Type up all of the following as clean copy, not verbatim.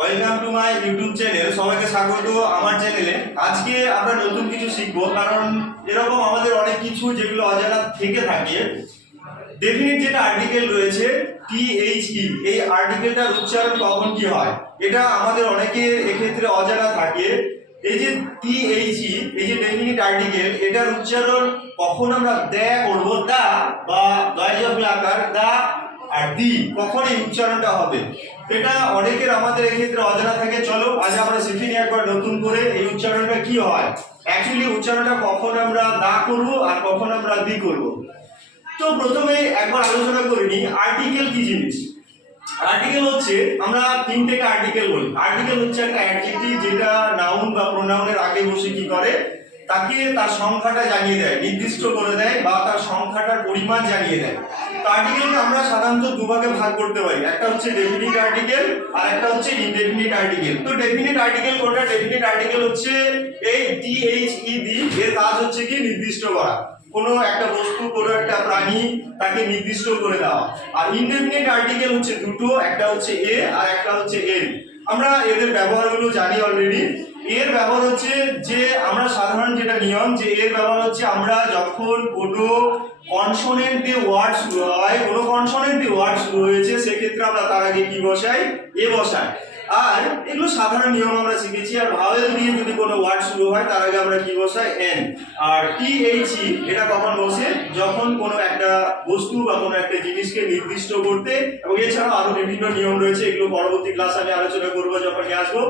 Welcome to my YouTube channel. সবাইকে স্বাগত আমার চ্যানেলে। আজকে আমরা নতুন কিছু শিখবো, কারণ এরকম আমাদের অনেক কিছু যেগুলো অজানা থেকে থাকে। ডেফিনিট যেটা আর্টিকেল রয়েছে টিএইচই, এই আর্টিকেলটার উচ্চারণ কখন কি হয় এটা আমাদের অনেকের এক্ষেত্রে অজানা থাকে। এই যে টিএইচই, এই যে ডেফিনিট আর্টিকেল, এটার উচ্চারণ কখন আমরা দা করব, দা বা দয়জবল আকার দা আর দি, কখন এই উচ্চারণটা হবে এটা অনেকের আমাদের এক্ষেত্রে অজানা থাকে। চলো আজ আমরা শিখে নিই একবার নতুন করে এই উচ্চারণটা কি হয়, অ্যাকচুয়ালি উচ্চারণটা কখন আমরা দা করব আর কখন আমরা দি করব। তো প্রথমে একবার আলোচনা করে নিই আর্টিকেল কি জিনিস। আর্টিকেল হচ্ছে, আমরা তিনটেকে আর্টিকেল বলি। আর্টিকেল হচ্ছে একটা অ্যাডজেক্টিভ যেটা নাউন বা প্রোনাউনের আগে বসে কি করে, তাকে তার সংখ্যাটা জানিয়ে দেয়, নির্দিষ্ট করে দেয় বা তার সংখ্যাটার পরিমাণ জানিয়ে দেয়। তো আর্টিকেলকে আমরা সাধারণত দুভাগে ভাগ করতে পারি, একটা হচ্ছে ডেফিনিট আর্টিকেল আর একটা হচ্ছে ইনডেফিনিট আর্টিকেল। তো ডেফিনিট আর্টিকেল কোনটা? ডেফিনিট আর্টিকেল হচ্ছে এই টিএইচইডি, এর কাজ হচ্ছে কি নির্দিষ্ট করা, কোনো একটা বস্তু, কোনো একটা প্রাণী, তাকে নির্দিষ্ট করে দেওয়া। আর ইনডেফিনিট আর্টিকেল হচ্ছে দুটো, একটা হচ্ছে এ আর একটা হচ্ছে এন। আমরা এদের ব্যবহারগুলো জানি অলরেডি। এর ব্যবহার হচ্ছে যে আমরা সাধারণ যেটা নিয়ম, যে এর ব্যবহার হচ্ছে আমরা যখন কোনো কনসোনেন্ট দিয়ে ওয়ার্ড শুরু হয়, কোনো কনসোনেন্ট দিয়ে ওয়ার্ড শুরু হয়েছে, সেক্ষেত্রে আমরা তার আগে কি বসাই? এ বসাই। আর এগুলো সাধারণ নিয়ম আমরা শিখেছি। আর ভাওয়েল দিয়ে যদি কোনো ওয়ার্ড শুরু হয় তার আগে আমরা কি বসাই? এন। আর টিএইচই এটা কখন বসে? যখন কোনো একটা বস্তু বা কোনো একটা জিনিসকে নির্দিষ্ট করতে। এবং এছাড়াও আরো বিভিন্ন নিয়ম রয়েছে, এগুলো পরবর্তী ক্লাসে আমি আলোচনা করবো যখন আসবো।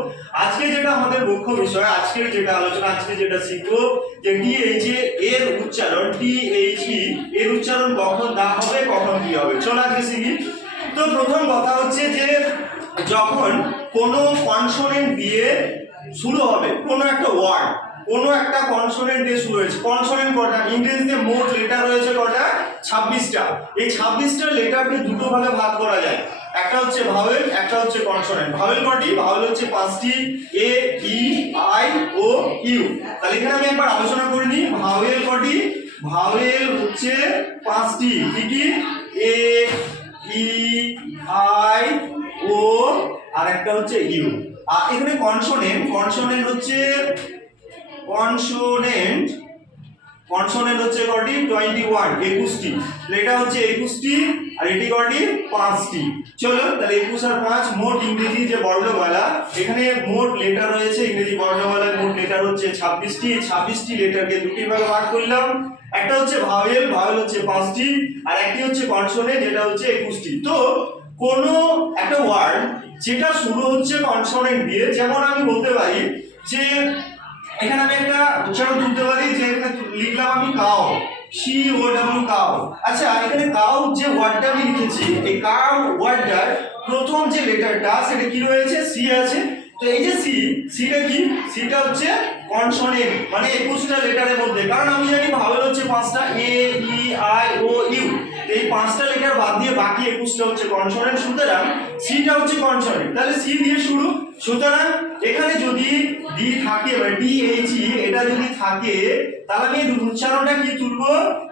আজকে যেটা আমাদের মুখ্য বিষয়, আজকের যেটা আলোচনা, আজকে যেটা শিখবো, যে টিএইচই এর উচ্চারণ, টিএইচই এর উচ্চারণ কখন দা হবে, কখন কি হবে। চলো আজকে শিখি। তো প্রথম কথা হচ্ছে যে যখন কোনো কনসোনেন্ট দিয়ে শুরু হবে কোনো একটা ওয়ার্ড, কোনো একটা কনসোনেন্ট দিয়ে শুরু হয়েছে। কনসোনেন্ট কটা? ইংরেজিতে মোট লেটার রয়েছে কটা? 26টা। এই 26টা লেটারকে দুটো ভাগে ভাগ করা যায়, একটা হচ্ছে ভাওয়েল, একটা হচ্ছে কনসোনেন্ট। ভাওয়েল কটি? ভাওয়েল হচ্ছে 5টি, এ ই আই ও ইউ। তাহলে এখানে আমি একবার আলোচনা করে নিই ভাওয়েল কটি। ভাওয়েল হচ্ছে 5টি, কি কি? এ ই আই ও আর একটা হচ্ছে ইউ। আর এখানে কনসোনেন্ট, কনসোনেন্ট হচ্ছে কনসোনেন্ট কনসোনেন্ট হচ্ছে কটি? 21, 21টি। এটা হচ্ছে 21টি আর এটি কটি? 5টি। চলো তাহলে 21 আর 5 মোট ইংরেজি যে বর্ণমালা, এখানে মোট লেটার রয়েছে ইংরেজি বর্ণমালার মোট লেটার হচ্ছে 26টি। 26টি লেটারকে দুটি ভাগে ভাগ করলাম, একটা হচ্ছে ভাওয়েল, ভাওয়েল হচ্ছে 5টি, আর একটি হচ্ছে কনসোনেন্ট যেটা হচ্ছে 21টি। তো কোনো একটা ওয়ার্ড যেটা শুরু হচ্ছে কনসোনেন্ট দিয়ে, যেমন আমি বলতে পারি যে এখানে আমি একটা উচ্চারণ তুলতে পারি, যে এখানে লিখলাম আমি cow, C O W cow. আচ্ছা, এখানে কাউ যে ওয়ার্ডটা আমি লিখেছি, এই কাউ ওয়ার্ডটার প্রথম যে লেটারটা সেটা কি রয়েছে? সি আছে। তো এই যে সি, সিটা কি? সিটা হচ্ছে কনসোনেন্ট, মানে 21টা লেটারের মধ্যে। কারণ আমি জানি ভাওয়েল হচ্ছে 5টা, এ ই আই ও ইউ। এই 5টা লেটার বাদ দিয়ে বাকি 21টা হচ্ছে কনসোনেন্ট। সুতরাং সিটা হচ্ছে কনসোনেন্ট, তাহলে সি দিয়ে শুরু। সুতরাং এখানে যদি ডি থাকে বা টিএইচই এটা যদি থাকে, তাহলে আমি এর উচ্চারণটা কি তুলবো?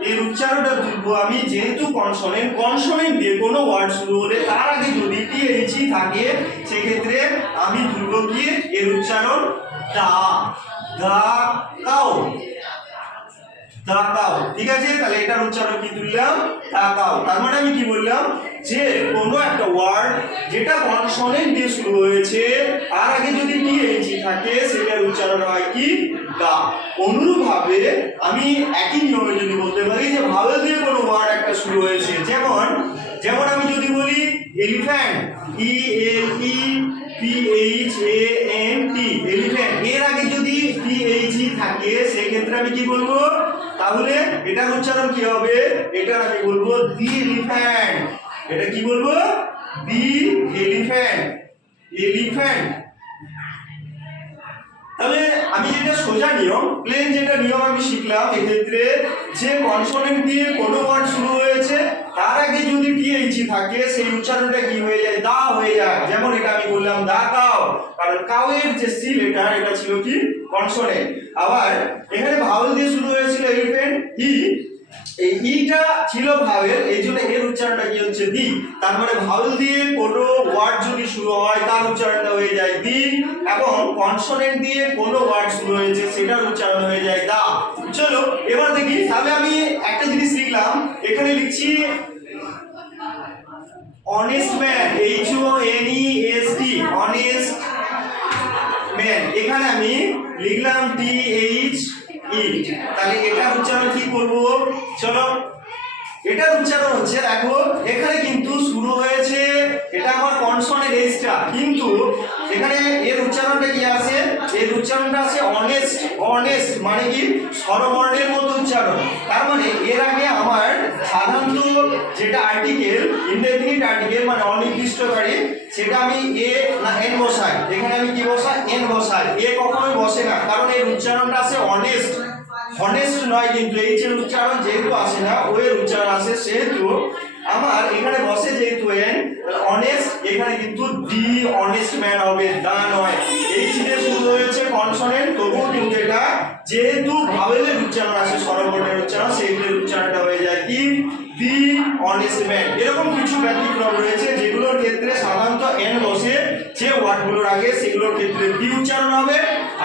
এর উচ্চারণটা তুলবো আমি, যেহেতু কনসোনেন্ট, কনসোনেন্ট দিয়ে কোনো ওয়ার্ড শুরু হলে তার আগে যদি টিএইচই থাকে, সেক্ষেত্রে আমি তুলবো কি? এর উচ্চারণ দা, দা কাউ, দা কাউ। ঠিক আছে, তাহলে এটার উচ্চারণ কি তুললাম? The cow. তার মানে আমি কি বললাম, যে কোনো একটা ওয়ার্ড যেটা কনসোনেন্ট দিয়ে শুরু হয়েছে তার আগে যদি টিএইচই থাকে, সেটার উচ্চারণ হয় কি? দা। অনুরূপভাবে আমি একই নিয়মে যদি বলতে পারি যে ভাওয়েল দিয়ে কোনো ওয়ার্ড একটা শুরু হয়েছে, যেমন যেমন আমি যদি বলি elephant, E L E P H A N T, elephant, এর আগে যদি টিএইচই থাকে, সেক্ষেত্রে আমি কি বলবো? তাহলে এটার উচ্চারণ কি হবে? এটার আমি বলবো দি এলিফ্যান্ট। এটা কি বলবো? দি এলিফ্যান্ট, এলিফ্যান্ট। তাহলে আমি যেটা সোজা নিয়ম, প্লেন যেটা নিয়ম আমি শিখলাম, এক্ষেত্রে যে কনসোনেন্ট দিয়ে কোনো ওয়ার্ড শুরু হয়েছে তার আগে যদি টিএইচই থাকে, সেই উচ্চারণটা কি হয়ে যায়? দা হয়ে যায়। যেমন এটা আমি বললাম দা কাউ, কারণ কাউ এর যে সি লেটার এটা ছিল কি? কনসোনেন্ট। আবার এখানে ভাওয়েল দিয়ে শুরু হয়েছিল এলিফ্যান্ট, ই, এই ইটা ছিল ভাওয়েল, এই জন্য এর উচ্চারণটা কি হচ্ছে দি। তার মানে ভাওয়েল দিয়ে কোনো ওয়ার্ড যদি শুরু হয় তার উচ্চারণটা হয়ে যায় দি, এবং কনসোনেন্ট দিয়ে কোনো ওয়ার্ড শুরু হয়েছে সেটার উচ্চারণ হয়ে যায় দা। চলো এবার দেখি, তাহলে আমি একটা জিনিস লিখলাম, এখানে লিখছি honest man, HONEST, honest man. এখানে আমি লিখলাম THE, তাহলে এটার উচ্চারণ কি করব? চলো এটার উচ্চারণ হচ্ছে, দেখো এখানে কিন্তু শুরু হয়েছে, এটা আমার কনসোনেন্ট এসটা, কিন্তু এখানে এর উচ্চারণটা কি আছে? এর উচ্চারণটা আছে অনেস্ট। অনেস্ট মানে কি স্বরবর্ণের মতো উচ্চারণ। তার মানে এর আগে আমার সাধারণত যেটা আর্টিকেল, ইনডেফিনিট আর্টিকেল মানে অনির্দিষ্টকারী, সেটা আমি এ না এন বসাই। এখানে আমি কি বসাই? এন বসাই। এ কখনোই বসে না, কারণ এর উচ্চারণটা আছে অনেস্ট। হনেস্ট নয়, কিন্তু এইচ এর উচ্চারণ যেহেতু আসে না, ও এর উচ্চারণ আসে, সেহেতু আমার এখানে বসে যেহেতু এন, অনেস্ট, এখানে কিন্তু দি অনেস্ট ম্যান হবে, দা নয়। এইচ দিয়ে শুরু হয়েছে কনসোনেন্ট, তবুও কিন্তু এটা যেহেতু ভাওয়েলের উচ্চারণ আসে, স্বরবর্ণের উচ্চারণ, সেইগুলোর উচ্চারণটা হয়ে যায় কি দি অনেস্ট ম্যান। এরকম কিছু ব্যতিক্রম রয়েছে যেগুলোর ক্ষেত্রে সাধারণত এন বসে, যে ওয়ার্ডগুলোর আগে সেগুলোর ক্ষেত্রে দি উচ্চারণ হবে,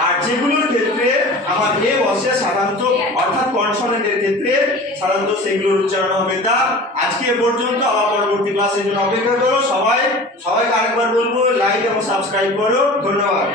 আর যেগুলোর ক্ষেত্রে আমার এ বসে সাধারণত, অর্থাৎ কনসোনেন্টের ক্ষেত্রে সাধারণত সেগুলোর উচ্চারণ হবে দা। আজকে এ পর্যন্ত, আবার পরবর্তী ক্লাসের জন্য অপেক্ষা করো। সবাইকে আরেকবার বলবো, লাইক এবং সাবস্ক্রাইব করো। ধন্যবাদ।